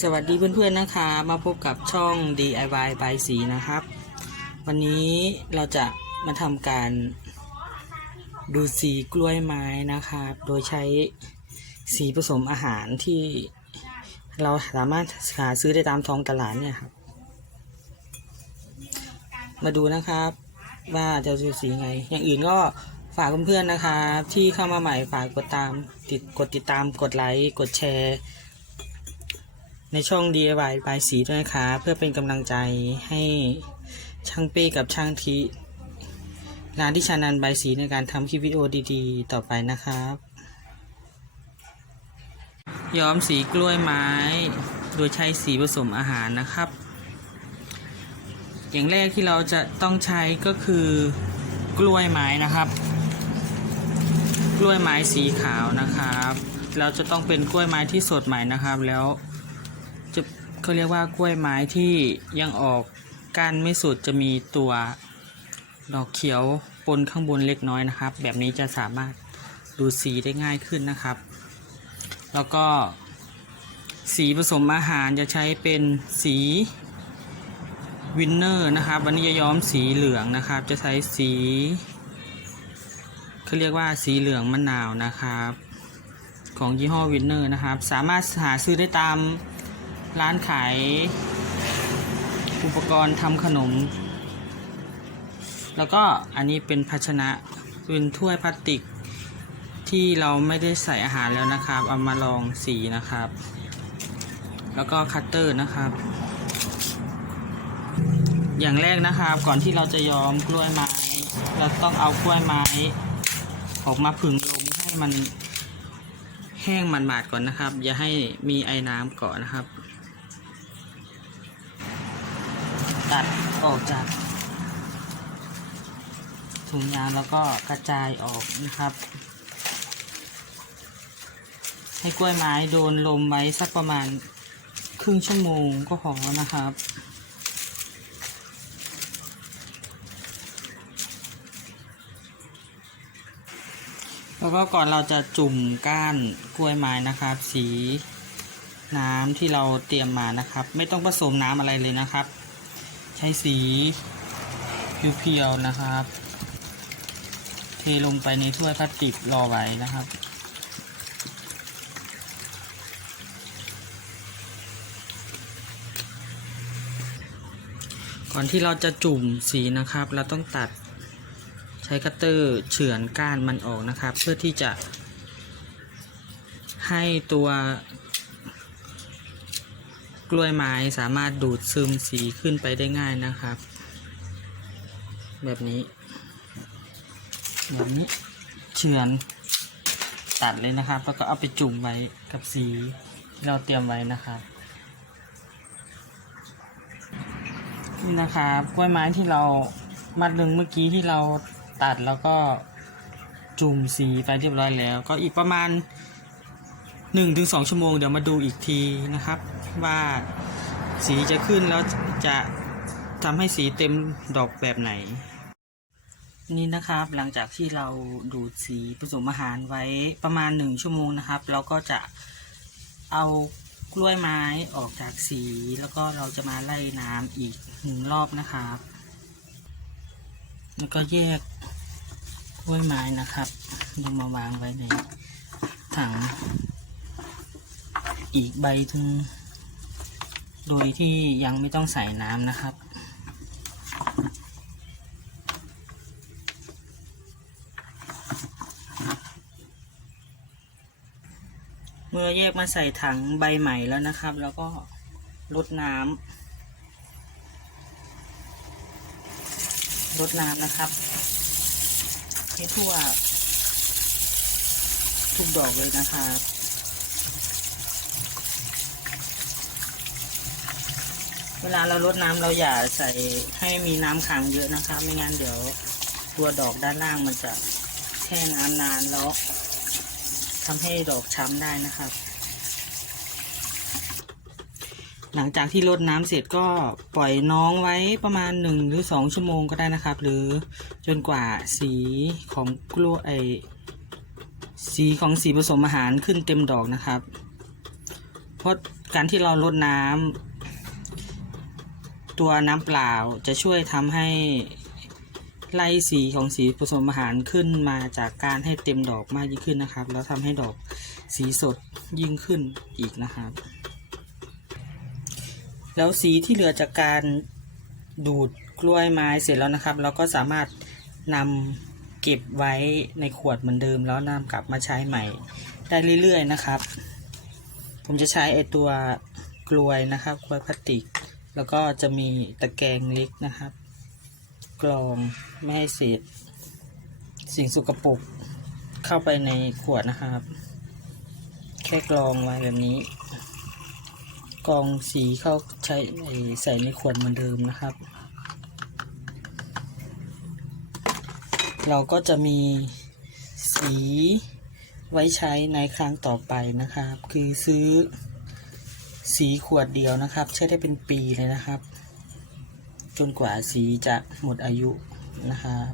สวัสดีเพื่อนๆนะคะ มาพบกับช่อง DIY บายสีนะครับ วันนี้เราจะมาทำการดูสีกล้วยไม้นะครับ โดยใช้สีผสมอาหารที่เราสามารถหาซื้อได้ตามท้องตลาดเนี่ยครับ มาดูนะครับ ว่าจะดูสีไง อย่างอื่นก็ฝากเพื่อนๆนะครับ ที่เข้ามาใหม่ฝากกดตามติดกดติดตามกดไลค์กดแชร์ ในช่อง DIY บายสีด้วยนะคะเพื่อเป็นกำลังใจให้ช่างเป้กับช่างทีร้านที่ชานันบายสีในการทำคลิปวิดีโอดีๆ ต่อไปนะครับ ย้อมสีกล้วยไม้ โดยใช้สีผสมอาหารนะครับ อย่างแรกที่เราจะต้องใช้ก็คือกล้วยไม้นะครับ กล้วยไม้สีขาวนะครับ เราจะต้องเป็นกล้วยไม้ที่สดใหม่นะครับแล้ว เขาเรียกว่ากล้วยไม้ที่ยังออกก้านไม่สุดจะมีตัวดอกเขียวปนข้างบนเล็กน้อยนะครับ แบบนี้จะสามารถดูสีได้ง่ายขึ้นนะครับ แล้วก็สีผสมอาหารจะใช้เป็นสีวินเนอร์นะครับ วันนี้จะย้อมสีเหลืองนะครับ จะใช้สีเขาเรียกว่าสีเหลืองมะนาวนะครับ ของยี่ห้อวินเนอร์นะครับ สามารถหาซื้อได้ตาม ร้านขาย อุปกรณ์ทำขนม แล้วก็อันนี้เป็นภาชนะเป็นถ้วยพลาสติกที่เราไม่ได้ใส่อาหารแล้วนะครับ เอามาลองสีนะครับ แล้วก็คัตเตอร์นะครับ อย่างแรกนะครับก่อนที่เราจะย้อมกล้วยไม้เราต้องเอากล้วยไม้ออกมาผึ่งลมให้มันแห้งมันบาดก่อนนะครับ อย่าให้มีไอ้น้ำเกาะนะครับ ตัดออกจากถุงยางแล้วก็กระจายออกนะครับ ให้กล้วยไม้โดนลมไว้สักประมาณครึ่งชั่วโมงก็พอนะครับแล้วก็ก่อนเราจะจุ่มก้านกล้วยไม้นะครับ สีน้ำที่เราเตรียมมานะครับ ไม่ต้องผสมน้ำอะไรเลยนะครับ ช้สีเพียวๆนะครับ เทลงไปในถ้วยพลาสติกรอไว้นะครับก่อนที่เราจะจุ่มสีนะครับ เราต้องตัดใช้คัตเตอร์เฉือนก้านมันออกนะครับ เพื่อที่จะให้ตัว กล้วยไม้สามารถดูดซึมสีขึ้นไปได้ง่ายนะครับ แบบนี้ แบบนี้เฉือนตัดเลยนะครับ แล้วก็เอาไปจุ่มไว้กับสีที่เราเตรียมไว้นะครับนี่นะครับกล้วยไม้ที่เรามัดหนึ่งเมื่อกี้ที่เราตัดแล้วก็จุ่มสีไปเรียบร้อยแล้ว ก็อีกประมาณ1นถึงสชั่วโมงเดี๋ยวมาดูอีกทีนะครับ ว่าสีจะขึ้นแล้วจะทำให้สีเต็มดอกแบบไหน นี่นะครับหลังจากที่เราดูดสีผสมอาหารไว้ประมาณหนึ่งชั่วโมงนะครับ เราก็จะเอากล้วยไม้ออกจากสี แล้วก็เราจะมาไล่น้ำอีกหนึ่งรอบนะครับ แล้วก็แยกกล้วยไม้นะครับลงมาวางไว้ในถังอีกใบทึง โดยที่ยังไม่ต้องใส่น้ำนะครับ เมื่อแยกมาใส่ถังใบใหม่แล้วนะครับ แล้วก็ลดน้ำลดน้ำนะครับ ให้ทั่วทุกดอกเลยนะครับ เวลาเราลดน้ำเราอย่าใส่ให้มีน้ำขังเยอะนะครับไม่งั้นเดี๋ยวตัวดอกด้านล่างมันจะแช่น้ำนานแล้วทำให้ดอกช้ำได้นะครับ หลังจากที่รดน้ำเสร็จก็ปล่อยน้องไว้ประมาณหนึ่งหรือสองชั่วโมงก็ได้นะครับ หรือจนกว่าสีของกล้วยสีของสีผสมอาหารขึ้นเต็มดอกนะครับ เพราะการที่เราลดน้ำ ตัวน้ำเปล่าจะช่วยทำให้ไล่สีของสีผสมอาหารขึ้นมาจากการให้เต็มดอกมากยิ่งขึ้นนะครับ แล้วทำให้ดอกสีสดยิ่งขึ้นอีกนะครับ แล้วสีที่เหลือจากการดูดกล้วยไม้เสร็จแล้วนะครับ เราก็สามารถนำเก็บไว้ในขวดเหมือนเดิม แล้วนำกลับมาใช้ใหม่ได้เรื่อยๆนะครับ ผมจะใช้ไอตัวกลวยนะครับกลวยพลาสติก แล้วก็จะมีตะแกรงเล็กนะครับ กรองไม่ให้เศษสิ่งสกปรกเข้าไปในขวดนะครับ แค่กรองไว้แบบนี้ กรองสีเข้าใช้ใส่ในขวดเหมือนเดิมนะครับ เราก็จะมีสีไว้ใช้ในครั้งต่อไปนะครับ คือซื้อ สีขวดเดียวนะครับ ใช้ได้เป็นปีเลยนะครับ จนกว่าสีจะหมดอายุนะครับ